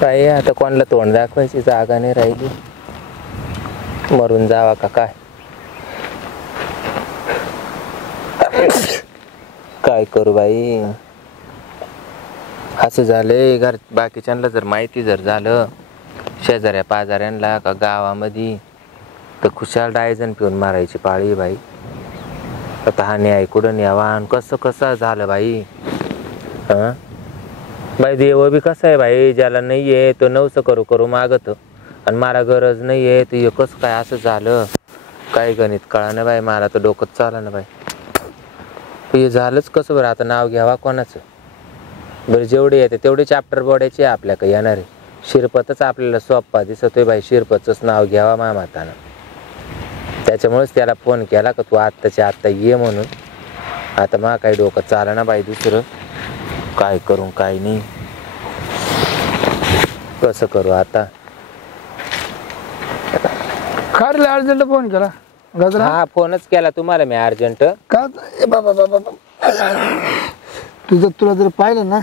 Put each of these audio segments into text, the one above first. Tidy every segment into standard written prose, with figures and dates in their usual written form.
काय आता कोणाला तोंड दाखवायची जागा नाही राहिली, मरून जावा का काय. काय करू बाई, असं झालंय. घर बाकीच्यांना जर माहिती जर झालं शेजाऱ्या पाजाऱ्यांना का गावामध्ये, तर खुशाल डायजन पिऊन मारायची पाळी बाई. आता हा न्याय कुठं न्यावा आणि कसं झालं बाई. हा बाई देव बी कसं आहे बाई, ज्याला नाही आहे तो नवसं करू मागत, आणि मला गरज नाही आहे तर कसं काय असं झालं. काय गणित कळा ना बाई, मला तर डोकंच चाला ना बाई. हे झालंच कसं बरं, आता नाव घ्यावा कोणाचं बरं. जेवढे येते तेवढे चॅप्टर बोर्डायचे आपल्याकडे येणारे. शिरपतच आपल्याला सोप्पा दिसतोय बाई, शिरपतच नाव घ्यावा मामातानं. त्याच्यामुळेच त्याला फोन केला का तू आत्ताच्या आत्ता ये म्हणून. आता मा काही डोकं चाला ना बाई, दुसरं काय करू काय नाही, कसं करू आता. खरं अर्जंट फोन केला गजरा? हा फोनच केला तुम्हाला मी अर्जंट. का बाबा तुला जर पाहिलं ना,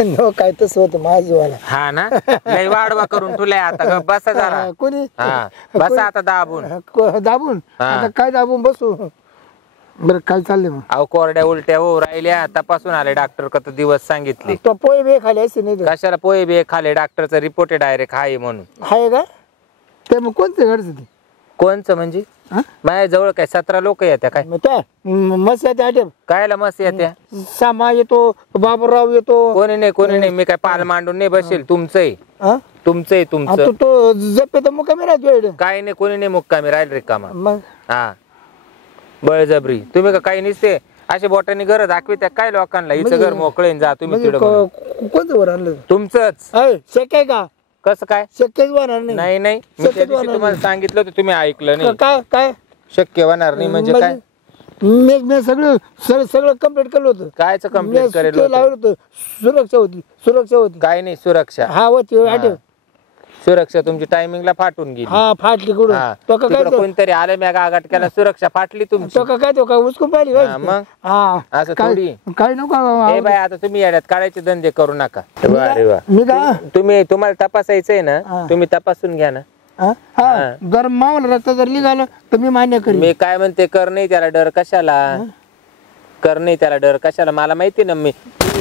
नो काय तसं होतं माझीवाला. हा ना, लय वाढवा करून ठेवलाय आता. बसा जरा कोणी बसा आता दाबून आता काय दाबून बसू. बरं काय चाललंय मग? अहो कोरड्या उलट्या हो राहिल्या, तपासून आले डॉक्टर का तर दिवस सांगितले. तो पोहे बे खाली असे नाही कशाला पोहे बे खाले, डॉक्टरचा रिपोर्ट आहे डायरेक्ट आहे म्हणून. आहे का ते? मग कोणते घडचं ते? कोणचं म्हणजे? माझ्या जवळ काय 17 लोक येत्या काय? मस्त येते आटे कायला मस्त येत्या? सामा येतो, बाबूराव येतो. कोणी नाही मी काय पाल मांडून नाही बसेल. तुमचंय तुमचं. तो जपे तर मुक्कामी राहतो. काय नाही, कोणी नाही मुक्कामी राहील रे कामा. मग हा बळजबरी तुम्ही का काही नसते असे बोटांनी घर दाखवित्या काय लोकांना. हिचं घर मोकळे जा तुम्ही तिकडे. कोणतं वर आणलं तुमचंच? शक्य आहे का? कसं काय शक्यच होणार नाही? नाही मी त्या दिवशी तुम्हाला सांगितलं होतं, तुम्ही ऐकलं नाही. काय शक्य होणार नाही म्हणजे काय? मी सगळं कम्प्लीट केलं होतं. कायचं कम्प्लीट करेल होतं? सुरक्षा होती. काय नाही सुरक्षा. हा होती आठव. सुरक्षा तुमची टायमिंगला फाटून गेली. हा फाटली कुठं कोणतरी आलं मी गागाट केला, सुरक्षा फाटली तुमची. तो काय तो काय उचकून पाहिली मग असं थोडी काय नको. हे बाय आता तुम्ही येड्यात काढायचे धंदे करू नका. मी का तुम्हाला तपासायचंय ना, तुम्ही तपासून घ्या ना. जर मावलं रक्त जर निघालं तर मी मान्य करेन. मी काय म्हणते, कर नाही त्याला डर कशाला. मला माहिती ना, मी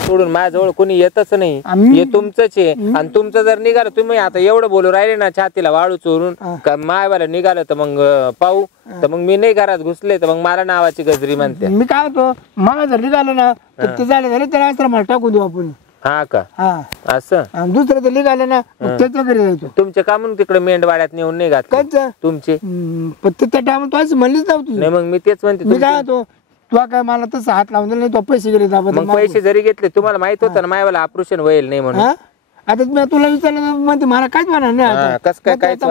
सोडून माझ्याजवळ कोणी येतच नाही. हे तुमचंच आहे. आणि तुमचं जर निघालं, तुम्ही आता एवढं बोलू राहिले ना छातीला वाळू चोरून का मायवाला निघालं तर मग पाहू. तर मग मी नाही घरात घुसले तर मग मला नावाची गजरी म्हणते. मी काय होतो, मला जर निघालं ना तर ते झालं त्याला आश्रमाला टाकून देऊ आपण. हा का? असं दुसरं तर निघालं ना त्याच्या घरी जायचो. तुमचे का म्हणून तिकडे मेंढवाड्यात नेऊन नाही घात तुमचे? त्या टायमाला तू असं म्हणलीच नव्हती. नाही मग मी तेच म्हणते. मी काय होतो, तुला काय मला तसं हात लावून दिला नाही, तो पैसे गेले. मग पैसे जरी घेतले, तुम्हाला माहित होतं ना मायवाला ऑपरेशन होईल नाही म्हणून. आता मी तुला विचारलं म्हणते मला काहीच म्हणणार नाही. कस काय काहीच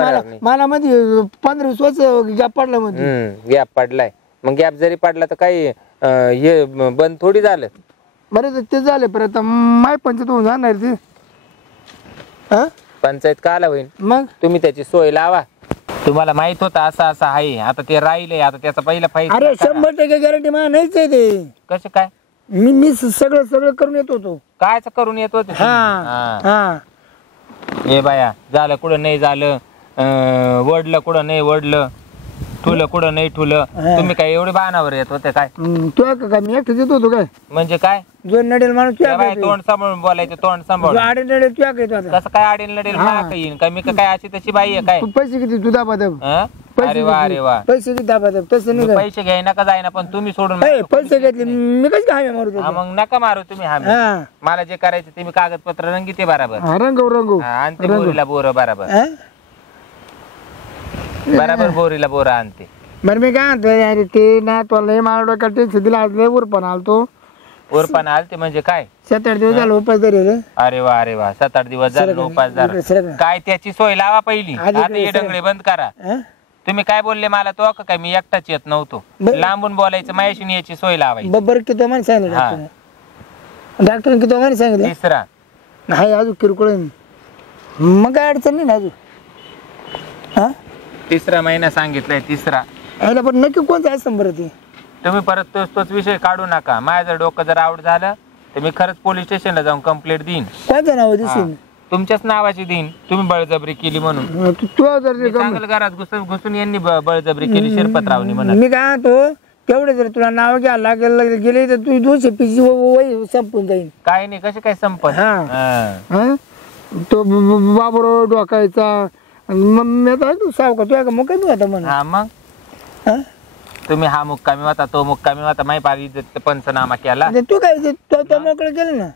मला मध्ये 15-20 वर्ष गॅप पडला. मध्ये गॅप पडलाय. मग गॅप जरी पडला तर काही हे बंद थोडी झालं. बरं ते झाले परत माय पंचायत होऊन जाणार ते. पंचायत काला होईल? मग तुम्ही त्याची सोय लावा. तुम्हाला माहित होतं असं आहे, आता ते राहिले. आता त्याचा पहिला फायदा. अरे 100% गॅरंटी मला नाहीच आहे ते. कसं काय? मी सगळं करून येत होतो. कायच करून येत होते? हे बाया, झालं कुठं नाही झालं, वडलं कुठं नाही वडलं, ठुलं कुठं नाही ठुलं. तुम्ही काय एवढे बाणावर येत होते काय? तू काय मी एकटाच येत होतो काय? म्हणजे काय? जो नडेल माणूस तोंड सांभाळून बोलायचं, तोंड सांभाळून. आडे नडेल तू कसं काय आडेल नडेल? येईन काय? मी काय अशी तशी बाई आहे काय? पैसे किती तू दाबादब? अरे वा पैसे किती दाबादब? तसं नाही. पैसे घ्याय नका जाईना, पण तुम्ही सोडून पैसे घेतले मी कशी काय मारू? मग नका मारू तुम्ही. मला जे करायचं ते मी कागदपत्र रंगी ते बरोबर रंगव आणते. बोरीला बोर बरोबर बोरीला बोर आणते. बरं मी काय म्हणतो, अरे ते ना तुला मला डोक्यात टेन्शन दिलं. आज लय उरपण आलतो. उरपण आलते म्हणजे काय? 7-8 दिवस झालं उपास धरे. अरे वा 7-8 दिवस झाले उपास झाला. काय त्याची सोय लावा पहिली. आता हे डंगळे बंद करा. तुम्ही काय बोलले मला तो काय? मी एकटाच येत नव्हतो. लांबून बोलायचं, मायाशी याची सोय लावायची. बरं किती म्हणे सांगितलं डॉक्टर? किती म्हणे सांगितलं? 3रा. नाही अजून किरकोळ. मग काय अडचण नाही ना अजून? 3रा महिना सांगितलाय. 3रा. यायला पण नक्की कोणतं असं बरं ते? तुम्ही परत तोच विषय काढू नका. माझं जर डोकं जर आउट झालं तर मी खरंच पोलीस स्टेशनला जाऊन कंप्लेंट देईन. कोणतं नाव दिसेल? तुमच्याच नावाची देईन, तुम्ही बळजबरी केली म्हणून. तू जर मी चांगलं घरात घुसून यांनी बळजबरी केली शिरपतरावनी म्हणा. मी काय तो तेवढे जर तुला नाव घ्यायला गेले तर तू 200 पेजी वही संपून जाईल. काय नाही, कसे काय संपत. हा तो बाबरो डोकायचा मग मी आता तू सावका तू का मग काय आता म्हणा. हा मग तुम्ही हा मुक्कामी होता, तो मुक्कामी होता, माही पारी पंचनामा केला. तू काय तो मोकळं केलं ना.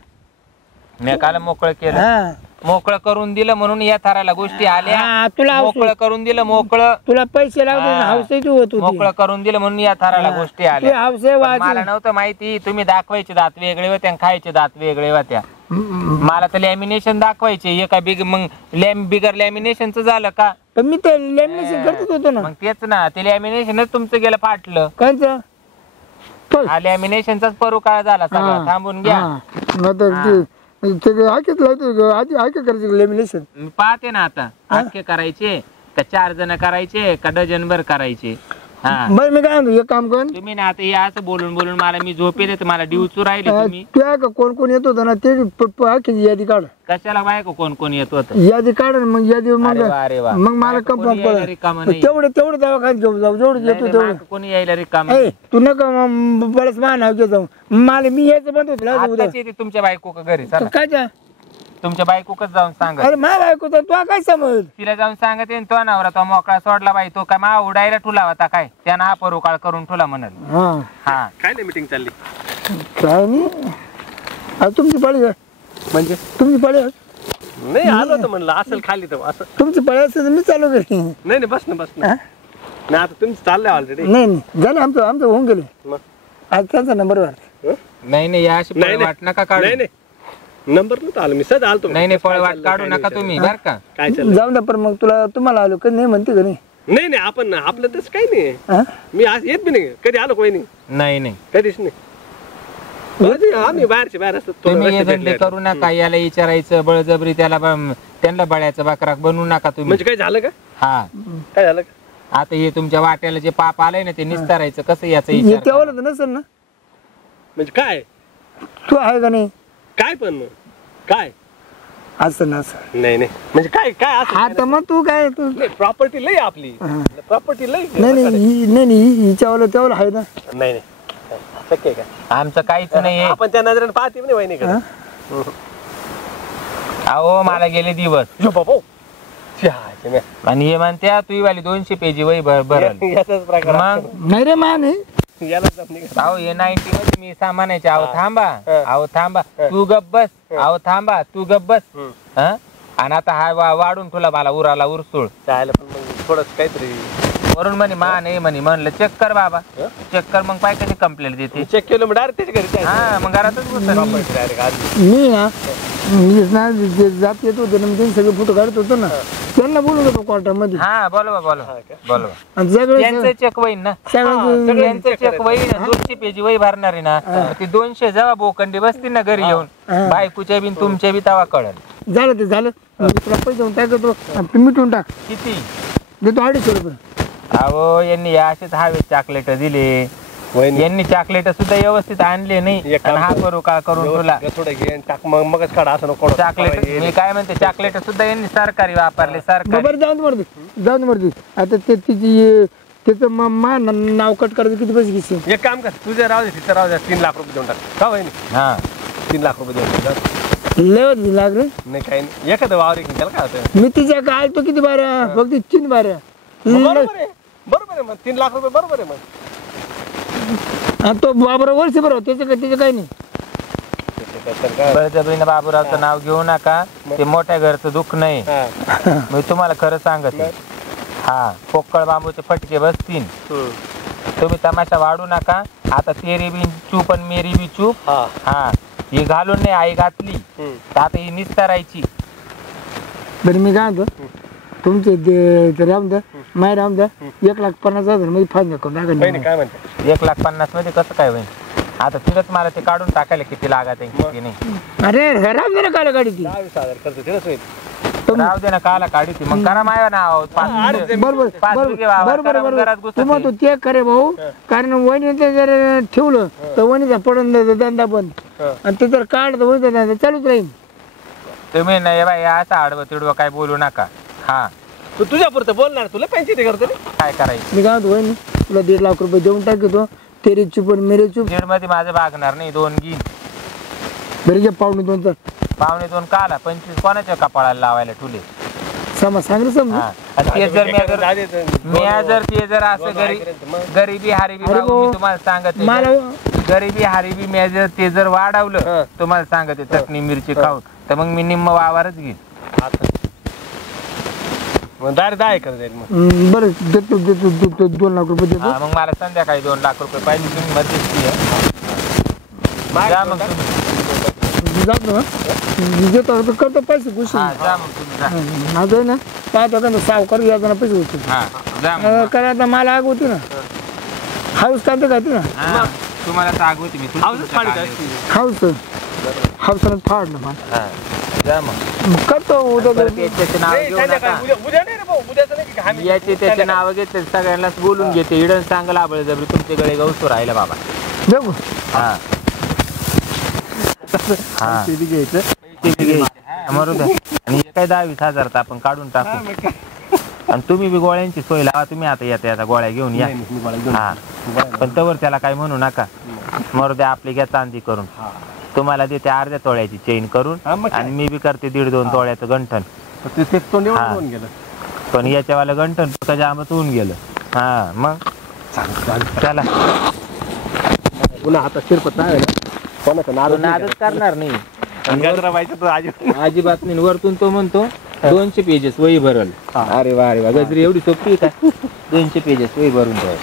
मी काल मोकळं केलं. हा मोकळं करून दिलं म्हणून या थराला गोष्टी आल्या. तुला मोकळं करून दिलं, मोकळं तुला पैसे लागले हावसाई तू होत होती. मोकळं करून दिलं म्हणून या थराला गोष्टी आल्या. हावसाई मला नव्हतं माहिती तुम्ही दाखवायचे दात वेगळे होते आणि खायचे दात वेगळे होत्या. मला तर लॅमिनेशन दाखवायचे एका मग बिगर लॅमिनेशनचं झालं का. पण मी ते लॅमिनेशन करतच होतो ना. मग तेच ना, ते लॅमिनेशनच तुमचं गेलं फाटलं. कायचं हा लॅमिनेशनचाच परुकाळ झाला सगळा. थांबून घ्या. करायचं लॅमिनेशन मी पाहते ना आता आखे करायचे का 4 जण करायचे का डझनभर करायचे. हा बरं मी काय म्हणतो एक काम कर तुम्ही ना आता हे असं बोलून बोलून मला मी झोपेल येते, मला डिवचू राहिले तुम्ही. त्या का कोण कोण येत होतं ना ते आखी यादी काढ. कशाला बायको कोण कोण येत होत. यादी काढ मग यादी मग मला रिकाम तेवढे दवाखान्यात घेऊन जाऊ जेवढं येतो तेवढं. कोणी यायला रिकाम. तू नका बरंच मान घेत जाऊ मला मी यायचं बंद होत तुमच्या बायको का घरी चला. काय तुमच्या बायकोच जाऊन सांगा. अरे मा बायको तर तू काय समज तिला जाऊन सांगते तो नवरा तो मोकळा सोडला बाई, तो काय मा उडायला ठुला होता काय, त्यानं हा परुकाळ करून ठुला म्हणाल. हा काय नाही मीटिंग चालली काय नाही. तुमची पाळी म्हणजे तुमची पाळी नाही आलो तर म्हणलं असेल खाली तर असं. तुमची पाळी असेल तर मी चालू करेन. नाही नाही बस ना नाही आता तुमचं चाललंय ऑलरेडी. नाही झालं आमचं होऊन गेले. आज त्यांचा नंबर वर नाही या अशी वाट नका काढू. नाही नंबर नव्हता आलो मी सद आलतो. नाही पळवाट काढू नका तुम्ही बर का. काय चाललं जाऊन द्या पण मग तुम्हाला आलो कधी नाही म्हणते का नाही. नाही आपण आपलं तसं काही नाही. मी आज येत बी नाही कधी आलो कोणी नाही कधीच नाही. आम्ही बाहेर असतो. तुम्ही हे धंदे करू नका. याला विचारायचं बळजबरी त्यांना बळ्याचं बाकराक बनवू नका तुम्ही. म्हणजे काय झालं का. हा काय झालं का. आता हे तुमच्या वाट्याला जे पाप आलंय ना ते निस्तारायचं कसं याचं विचार करा. तेवढं नसेल ना म्हणजे काय तू आहे का नाही. काय पण काय असं ना असं नाही म्हणजे काय असं आता मग तू काय तू प्रॉपर्टी लई आपली प्रॉपर्टी लई. नाही हिच्यावर तेवढं आहे ना. नाही शक्य आहे का. आमचं काहीच नाही. आपण त्या नजरेने पाहते नाही वहिनी का. अहो मला गेले दिवस बाबा आणि हे म्हणत्या तुही वाली 200 पेजी वही भरल. याचाच प्रकार. मग नाही रे मा नाही अहो हे 90 मध्ये मी सामानायचे. अहो थांबा तू गप बस. अहो थांबा तू गप बस. आणि आता हा वाढून तुला मला उराला उरसूळ चायला पण मग थोडस काहीतरी वरून म्हणे मा नाही म्हणे. म्हणलं चेक कर बाबा चेक कर. मग पाय कशी कंप्लेंट देते. चेक केलं मग डायरेक्ट त्याच्या घरी. हा मग घरातच मी ना जे जात येत होते ना मी सगळे फोटो काढत होतो ना त्यांना बोलत होतो कोर्टामध्ये. हा बोलवा सगळं चेक होईन ना. सगळं सगळ्यांचं चेक होईन. 200 पेजी वही भरणार आहे ना. ती 200 जेव्हा बोकंडी बसतील ना घरी येऊन बायकोच्या बिन तुमच्या बी तवा कळल. झालं ते झालं. तुला पैसे देऊन टाकतो मिटून टाक. किती देतो 250 रुपये. अहो यांनी असेच हवे चॉकलेट दिले. यांनी चॉकलेट सुद्धा व्यवस्थित आणले नाही. हा करू का करून तुला थोडं घे टाक मगच काढा असं नको. चॉकलेट मी काय म्हणते चॉकलेट सुद्धा यांनी सरकारी वापरले. सरकारी जाऊन मरते आता ते तिची त्याचं नाव कट करायचं किती पैसे घेशील. एक काम कर तुझ्या राहू दे तिथं राहू दे 3 लाख रुपये देऊन टाक. का वहिनी. हा 3 लाख रुपये देऊन टाक. लय लागले नाही काही नाही एखादं वावर एक त्याला काय होतं. मी तिच्या काय तो किती बारा फक्त 3 बारा बरोबर आहे मग 3 लाख रुपये बरोबर आहे मग. तो बाबरा वर्ष बरोबर त्याचं काही नाही. बळजबरीनं बाबूरावचं नाव घेऊ नका. ते मोठ्या घरचं दुःख नाही. मी तुम्हाला खरं सांगत. हा पोकळ बांबूचे फटके बसतील. तुम्ही तमाशा वाढू नका. आता तेरी बी चूप आणि मेरी बी चूप. हा ही घालून नाही आई घातली तर आता ही निस्तारायची. बरं मी काय म्हणतो तुमचे राम द्या माय राम द्या 1,50,000 मध्ये फायदा करून टाका. काय म्हणते 1,50,000 मध्ये कसं काय होईल. आता तिथंच मला ते काढून टाकायला किती लागत आहे किती नाही. अरे राम द्या काला गाडी ती 20,000 खर्च तिलाच होईल. राहू दे ना काला काढी ती मग करा माया नाव तू म्हणतो ते करे भाऊ कारण वहिनीचं जर ठेवलं तर वहिनीचा पडून धंदा बंद आणि ते जर काढ तर वहिनीचा धंदा चालूच राहील. तुम्ही नाही बाई असं आडवं तिडवं काय बोलू नका. हा तू तुझ्या पुरतं बोलणार तुला पंचायती करतो रे. काय करायचं. मी काय म्हणतो वहिनी तुला 1.5 लाख रुपये देऊन टाकतो. तेरी चूप आणि मेरे चूप. 1.5 मध्ये माझं भागणार नाही. 2 घेईन. बरे घे 2.5 तर 2.25 काला 25 कोणाच्या कपाळाला लावायला ठुले. सांग रे समजू. हा. आणि ते जर ते जर असं गरिबी हारिबी अरे भाऊ, भाऊ, मी तुम्हाला सांगत मला गरिबी हारिबी मी जर ते जर वाढवलं तुम्हाला सांगते चटणी मिरची खाऊन तर मग मी निम्म वावरच घेईन. डायरेक्ट 10 एकर जाईल मग. बरं देतो 2 लाख रुपये देतो. हा, मग मला संध्याकाळी 2 लाख रुपये पाहिजे. तुम्ही मध्यस्थी आहे. जा मग तुम्ही. जातो देतो करतो पैसे खुशी. हा, जा मग तुम्ही जा. माझं आहे ना पाहतो का सावकार याचा पैसे होते. हा, जा मग. कारण आता मला आग होती ना हाऊस काढते का ना हा, तुम्हाला सांग होती मी हाऊसच पाडीत असते. हाऊसनं फाडलं मला. हा, जा मग. करतो उद्या परत याच्याचे नाव नाही, घेऊ संध्याकाळी नका. उद्या नाही रे भाऊ, उद्याचं नाही की आम्ही याचे त्याचे नाव घेतले सगळ्यांनाच बोलून घेते. इडन सांगला आबळ जबरी तुमचे गळे गवसू राहिला बाबा. बघू हा हा शेती घ्यायचं. ते घ्यायचे. मरू द्या. आणि हे काय 20,000 तर आपण काढून टाकू. आणि तुम्ही बी गोळ्यांची सोय लावा. तुम्ही आता येता गोळ्या घेऊन या. हा, पण तवर त्याला काय म्हणू नका. मरू द्या. आपली घ्या चांदी करून. तुम्हाला देते अर्ध्या तोळ्याची चेन करून. आणि मी बी करते 1.5-2 तोळ्याचं गंठन. ते तोंड एवढं हा. होऊन गेलं. पण याच्यावाला गंठन त्याच्या आंबत होऊन गेलं. हा मग चला. पुन्हा आता शिरपत नाही ना कोणाचं नाद नादच करणार नाही. गजराबाईचं तर अजिबात नाही. वरतून तो म्हणतो 200 पेजेस वही भरल. अरे वा अरे वा. गजरी एवढी सोपी काय. 200 पेजेस वही भरून ठेव.